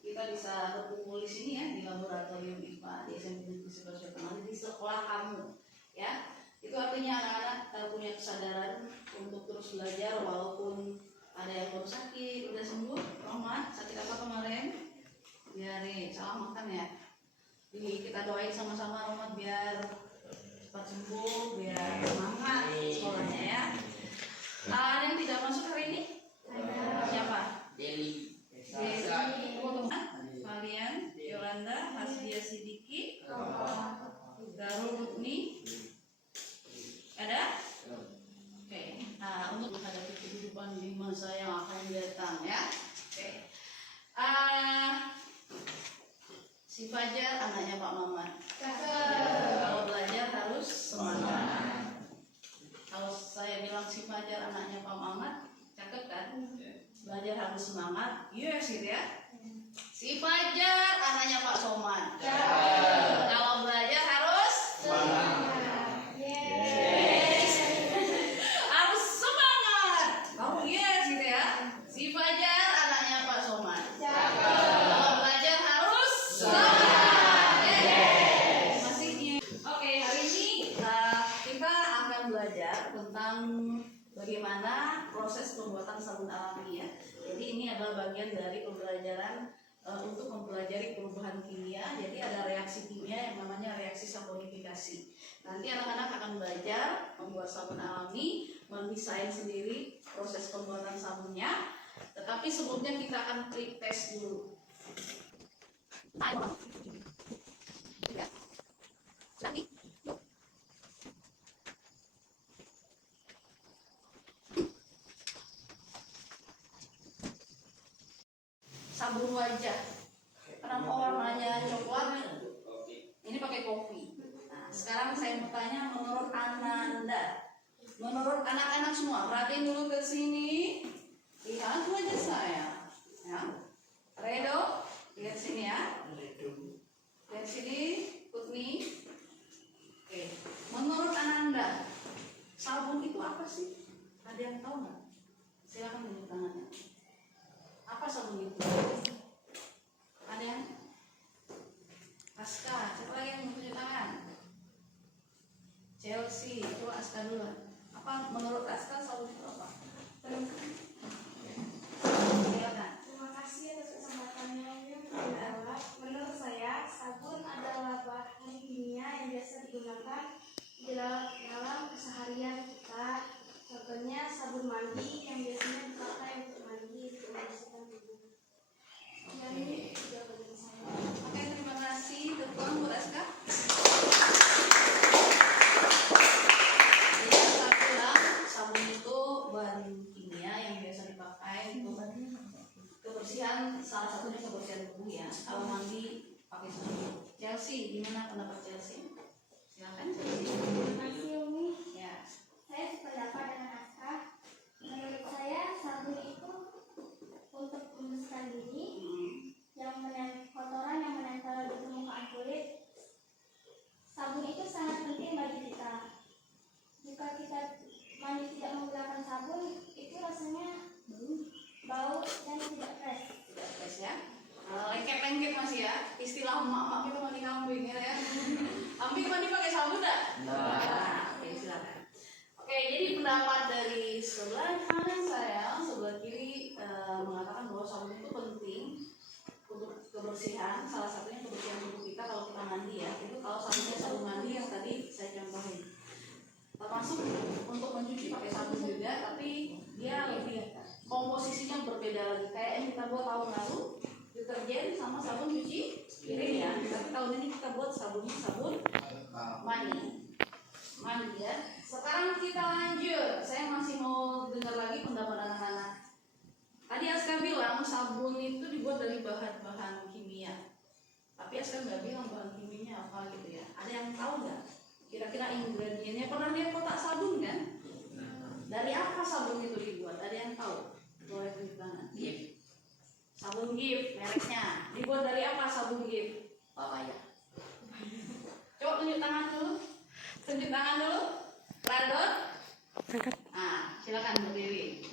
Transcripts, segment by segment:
kita bisa berkumpul di sini ya di laboratorium IPA di SMP Negeri 11 Jakarta di sekolah kamu ya. Itu artinya anak-anak punya kesadaran untuk terus belajar walaupun ada yang baru sakit, udah sembuh. Rohmat, sakit apa kemarin? Diare, salah makan ya. Jadi kita doain sama-sama Rohmat biar cepat sembuh, biar semangat sekolahnya ya. Ada yang tidak masuk hari ini? Siapa? Deli. Kalian, Yolanda, Hasbia Sidiki, Darul Mutni. Ada? Oke. Nah, untuk menghadapi kehidupan di masa yang akan datang ya. Oke. Si Fajar anaknya Pak Mamat. Kalau belajar harus semangat. Kalau saya bilang si Fajar anaknya Pak Mamat, cakep kan? Belajar harus semangat. Yes, gitu ya. Si Fajar anaknya Pak Soman. Kalau belajar harus semangat. Harus semangat. Kamu yes, gitu ya. Si Fajar anaknya Pak Soman. Kalau belajar harus semangat. Masih. Oke, hari ini kita akan belajar tentang bagaimana proses pembuatan sabun alami ya. Jadi ini adalah bagian dari pembelajaran untuk mempelajari perubahan kimia. Jadi ada reaksi kimia yang namanya reaksi saponifikasi. Nanti anak-anak akan belajar membuat sabun alami, mendesain sendiri proses pembuatan sabunnya. Tetapi sebelumnya kita akan klik tes dulu. Sabun wajah. Kenapa warnanya coklat? Ini pakai kopi. Nah, sekarang saya mau tanya menurut Ananda, menurut anak-anak semua, perhatiin dulu ke sini. Lihat wajah saya. Ya. Redo, lihat sini ya. Lihat sini, Putni. Oke. Menurut Ananda, sabun itu apa sih? Ada yang tahu nggak? Silakan tunjuk tangannya. Apa sabun itu? Ada yang? Aska, siapa lagi yang mau tunjuk tangan? Chelsea, coba Aska dulu. Apa menurut Aska sabun itu apa? Silakan. Terima kasih atas kesempatannya. Menurut saya, sabun adalah bahan kimia yang biasa digunakan dalam keseharian kita. Contohnya sabun mandi yang biasanya dipakai untuk mandi untuk membersihkan tubuh. Jadi juga bagi saya. Oke, terima kasih. Tepuk buat Aska. Jadi saya bilang sabun itu bahan kimia yang biasa dipakai untuk kebersihan, salah satunya kebersihan tubuh ya. Kalau mandi pakai sabun. Chelsea, gimana pendapat Chelsea? Silakan Chelsea. Terima kasih Umi. Ya. Saya sependapat dengan Aska. Menurut saya sabun itu untuk membersihkan diri, kotoran yang menempel di permukaan kulit. Sabun itu sangat penting bagi kita. Jika kita mandi tidak menggunakan sabun, itu rasanya bau dan tidak fresh. Tidak fresh ya. Lengket-lengket masih ya. Istilah emak-emak kita mandi kambing ya. Kambing mandi pakai sabun enggak? Nah, oke silakan. Oke, jadi pendapat dari sebelah kanan saya, sebelah kiri mengatakan bahwa sabun itu penting untuk kebersihan, salah satunya kebersihan tubuh kita kalau kita mandi ya. Itu kalau sabunnya sabun mandi yang tadi saya contohin. Termasuk untuk mencuci pakai sabun juga, tapi dia lebih komposisinya berbeda lagi. Kayak yang kita buat tahun lalu, deterjen sama sabun cuci piring ya. Tapi tahun ini kita buat sabunnya sabun mandi. Mandi ya. Sekarang kita lanjut. Saya masih mau dengar lagi pendapat anak-anak. Tadi Aska bilang sabun itu dibuat dari bahan-bahan kimia. Tapi Aska nggak bilang bahan kimianya apa gitu ya. Ada yang tahu nggak? Kira-kira ingredientnya, pernah lihat kotak sabun kan? Dari apa sabun itu dibuat? Ada yang tahu? Boleh tunjuk tangan. Gif. Sabun Gif, mereknya. Dibuat dari apa sabun Gif? Papaya. Coba tunjuk tangan dulu. Tunjuk tangan dulu. Radot. Nah, silakan berdiri.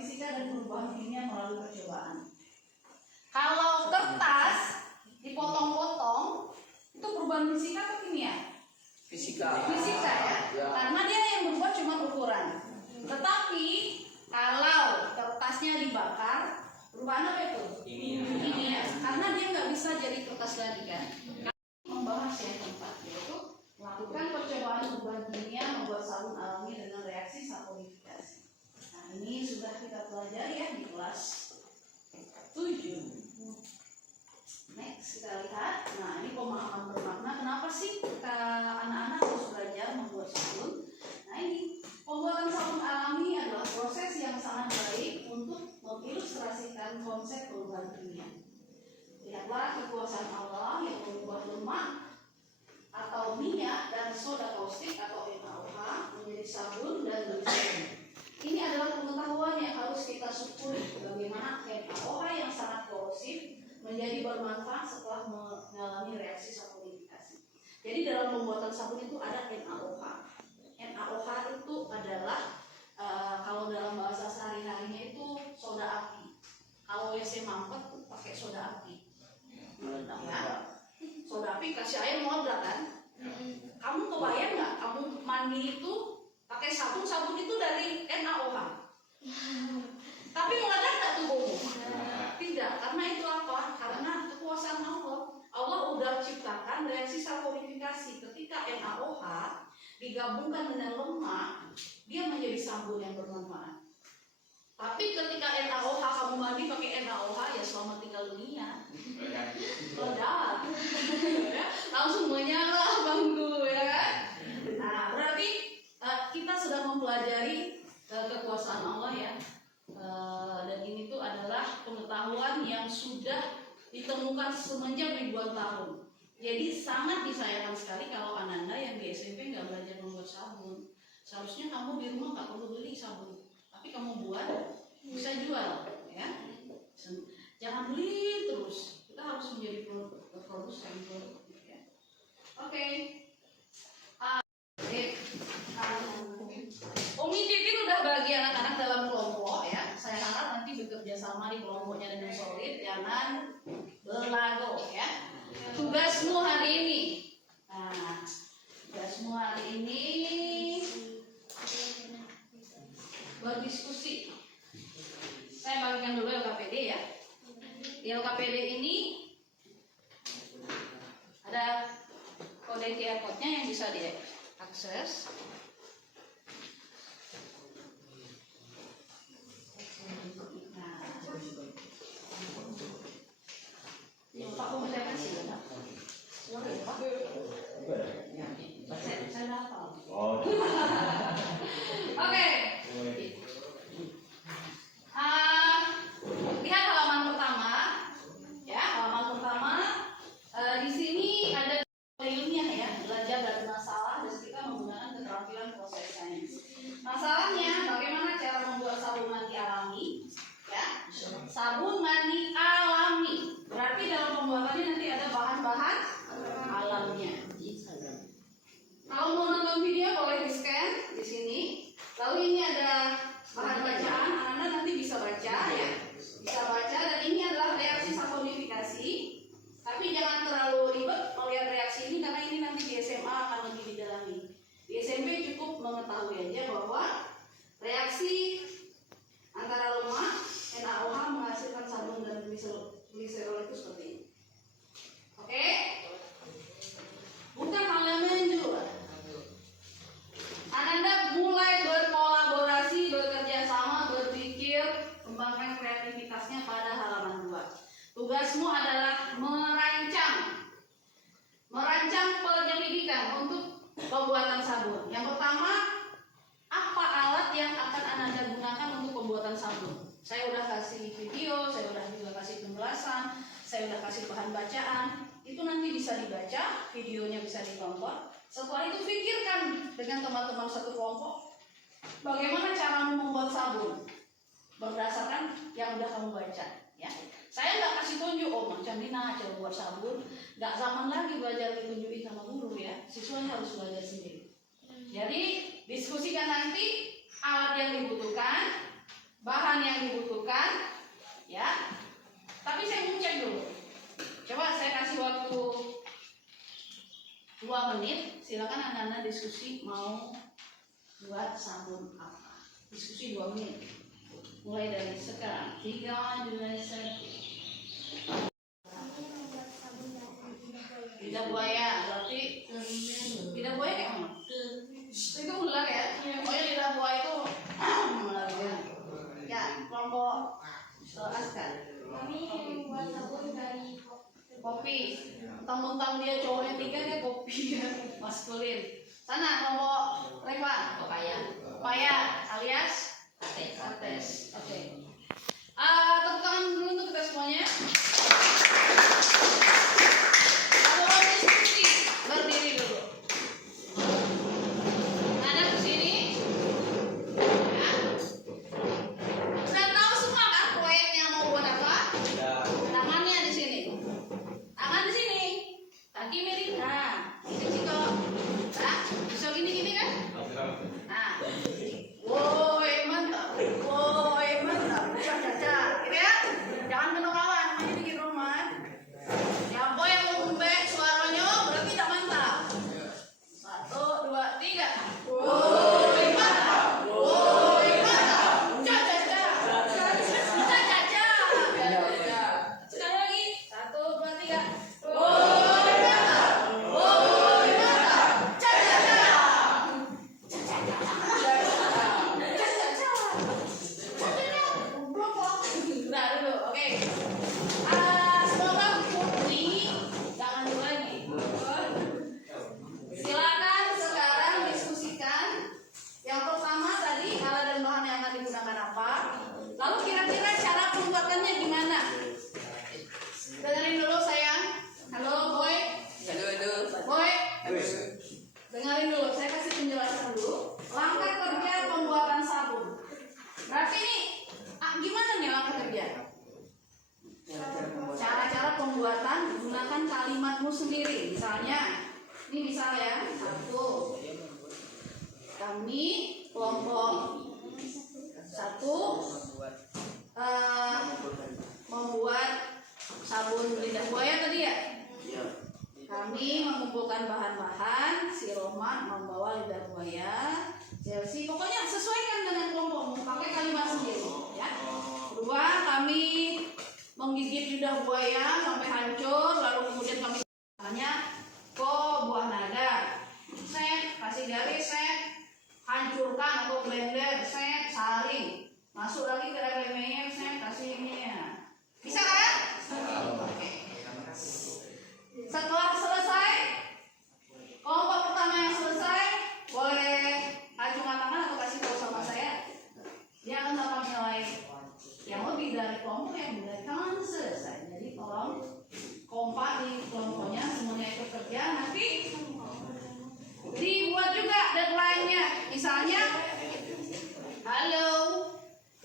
fisika dan perubahan kimia melalui percobaan. Kalau kertas dipotong-potong, itu perubahan fisika atau kimia? Fisika. Fisika ya, karena dia yang berubah cuma ukuran. Tetapi kalau kertasnya dibakar, perubahan apa itu? Kimia. Karena dia nggak bisa jadi kertas lagi kan. Membahas yang keempat yaitu melakukan percobaan perubahan kimia membuat sabun alami dengan reaksi saponifikasi. Nah ini sudah kita pelajari ya di kelas 7. Next kita lihat. Nah ini pemahaman bermakna. Kenapa sih kita anak-anak harus belajar membuat sabun? Nah ini pembuatan sabun alami adalah proses yang sangat baik untuk mengilustrasikan konsep perubahan kimia. Lihatlah kekuasaan Allah yang mengubah lemak atau minyak dan soda kaustik atau NaOH menjadi sabun dan gliserin. Ini adalah pengetahuan yang harus kita syukuri bagaimana NaOH yang sangat korosif menjadi bermanfaat setelah mengalami reaksi saponifikasi. Jadi dalam pembuatan sabun itu ada NaOH. NaOH itu adalah kalau dalam bahasa sehari-harinya itu soda api. Kalau WC mampet pakai soda api. Ya. Soda api kasih air meledak kan? Kamu kebayang nggak? Kamu mandi itu pakai sabun itu dari NaOH. Tapi meledak nggak tubuhmu? Tidak, karena itu apa? Karena kekuasaan Allah. Allah udah ciptakan reaksi saponifikasi. Ketika NaOH digabungkan dengan lemak, dia menjadi sabun yang bermanfaat. Tapi ketika NaOH kamu mandi pakai NaOH ya selamat tinggal dunia. Meledak. Langsung menyala bangku ya kan? Nah, berarti kita sudah mempelajari kekuasaan Allah ya. Dan ini tuh adalah pengetahuan yang sudah ditemukan semenjak ribuan tahun. Jadi sangat disayangkan sekali kalau anak-anak yang di SMP nggak belajar membuat sabun. Seharusnya kamu di rumah nggak perlu beli sabun, tapi kamu buat bisa jual, ya. Jangan beli terus. Kita harus menjadi produsen produk. Ya. Oke. Umi Titin udah bagi anak-anak dalam kelompok ya. Saya harap nanti bekerja sama di kelompoknya dengan solid, jangan berlagu ya. Tugasmu hari ini. Nah, tugasmu hari ini berdiskusi. Saya bagikan dulu LKPD ya. Di LKPD ini ada kode QR code-nya yang bisa diakses. Pak, mau saya kasih ya, Pak? Boleh, Pak? Saya hafal. Oke. Lihat halaman pertama. Ya, halaman pertama. Di sini ada ilmiah ya, belajar dari masalah dan kita menggunakan keterampilan proses sains. Masalahnya, bagaimana cara membuat sabun mandi alami? Ya, sabun mandi alami. Berarti dalam pembuatannya nanti ada bahan-bahan alamnya. Kalau mau nonton video boleh di scan di sini. Lalu ini ada bahan bacaan, anak-anak nanti bisa baca ya, bisa baca. Dan ini adalah reaksi saponifikasi. Tapi jangan terlalu ribet melihat reaksi ini karena ini nanti di SMA akan lebih didalami. Di SMP cukup mengetahui aja bahwa reaksi antara lemak NaOH menghasilkan sabun dan gliserol itu seperti ini. Oke? Bukan hal yang menjual. Anda mulai berkolaborasi, bekerja sama, berpikir, kembangkan kreativitasnya pada halaman 2. Tugasmu adalah merancang penyelidikan untuk pembuatan sabun. Yang pertama, apa alat yang akan Anda gunakan untuk pembuatan sabun? Saya udah kasih video, saya udah juga kasih penjelasan, saya udah kasih bahan bacaan. Itu nanti bisa dibaca, videonya bisa ditonton. Setelah itu pikirkan dengan teman-teman satu kelompok bagaimana cara membuat sabun berdasarkan yang udah kamu baca. Ya, saya nggak kasih tunjuk, oh macam ini nah cara buat sabun. Nggak zaman lagi belajar ditunjukin sama guru ya, siswanya harus belajar sendiri. Jadi diskusikan nanti alat yang dibutuhkan, bahan yang dibutuhkan, ya. Tapi saya mau cek dulu. Coba saya kasih waktu 2 menit. Silakan anak-anak diskusi mau buat sabun apa. Diskusi 2 menit. Mulai dari sekarang. 3, 2, 1. Lidah buaya, berarti lidah buaya kayak mana? Itu ular ya? Oh ya, lidah buaya itu ular ya. Ya, kelompok Askar. Kami membuat sabun dari Kopi. Mentang-mentang dia cowoknya 3, dia kopi ya, maskulin. Sana kelompok Reva. Pepaya alias kates. Oke. Tepuk tangan dulu untuk kita semuanya. Lalu diskusi, berdiri dulu. Anak di sini. Ya. Sudah tahu semua kan proyeknya mau buat apa? Tangannya di sini. Tangan di sini. Kaki miring. Nah, ini Ciko. Nah, bisa gini-gini kan? Nah. Woi, mantap. Woi, mantap. Caca. Gitu ya. Jangan kena kawan, main bikin rumah. Yang boy yang lembek suaranya berarti tak mantap. 1, 2, 3. Woi, mantap. Woi, mantap. Caca. Caca. Sekali lagi. 1, 2, 3. Woi, mantap. Woi, mantap. Caca. Nah, dulu, oke. Semoga putri jangan dulu lagi. Silakan sekarang diskusikan. Yang pertama tadi alat dan bahan yang akan digunakan apa. Lalu kira-kira cara pembuatannya gimana? Dengerin dulu sayang. Halo boy. Boy. Dengerin dulu. Saya kasih penjelasan dulu. Langkah kerja pembuatan sabun. Berarti ini gimana nih langkah kerja? Cara-cara pembuatan gunakan kalimatmu sendiri. Misalnya, ini misal ya, 1. Kami kelompok 1 membuat sabun lidah buaya tadi ya. Kami mengumpulkan bahan-bahan. Si Roman membawa lidah buaya. Chelsea, pokoknya sesuaikan dengan kelompokmu. Pakai kalimat sendiri, ya. 2, kami menggigit lidah buaya sampai hancur, lalu kemudian kami tanya ke buah naga. Set, kasih garis, set, hancurkan atau blender, set, saring. Masuk lagi ke elemen, set, kasih ini ya. Bisa kan? Oke. Setelah selesai, kelompok pertama yang selesai boleh acungan tangan atau kasih tahu sama saya. Dia akan dapat nilai yang lebih dari kelompok yang kan selesai. Jadi tolong kompak di kelompoknya, semuanya ikut kerja. Nanti dibuat juga deadline-nya. Misalnya, halo,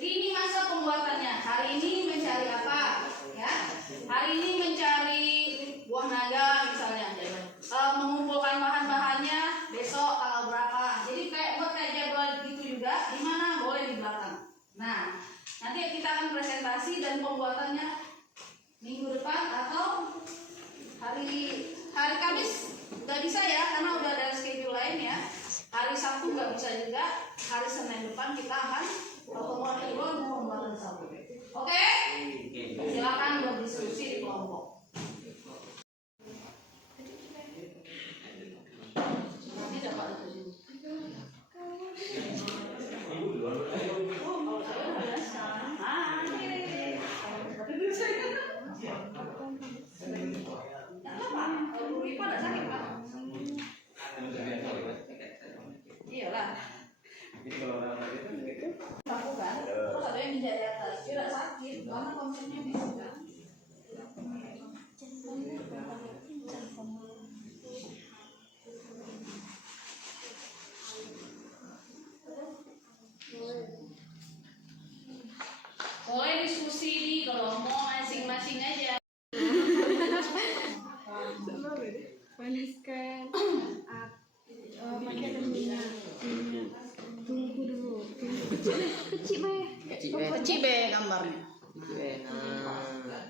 ini masa pembuatannya. Hari ini mencari apa? Ya, hari ini mencari buah naga misalnya. Mengumpulkan bahan-bahannya besok tanggal berapa. Jadi buat kayak jadwal gitu juga. Di mana boleh di belakang. Nah, nanti kita akan presentasi dan pembuatannya minggu depan atau hari Kamis nggak bisa ya, karena udah ada schedule lain ya. Hari Sabtu nggak bisa juga. Hari Senin depan kita akan pertemuan kedua untuk pembuatan sabun. Oke? Silakan berdiskusi di kelompok. Nanti dapat itu sih. Iyalah. Lakukan. Terus ada yang minta di atas. Tidak sakit karena konsepnya bisa kan. Boleh diskusi di kelompok masing-masing aja. panaskan pakai minyak, tunggu dulu, kecil ya. Kecil be gambarnya. Nah.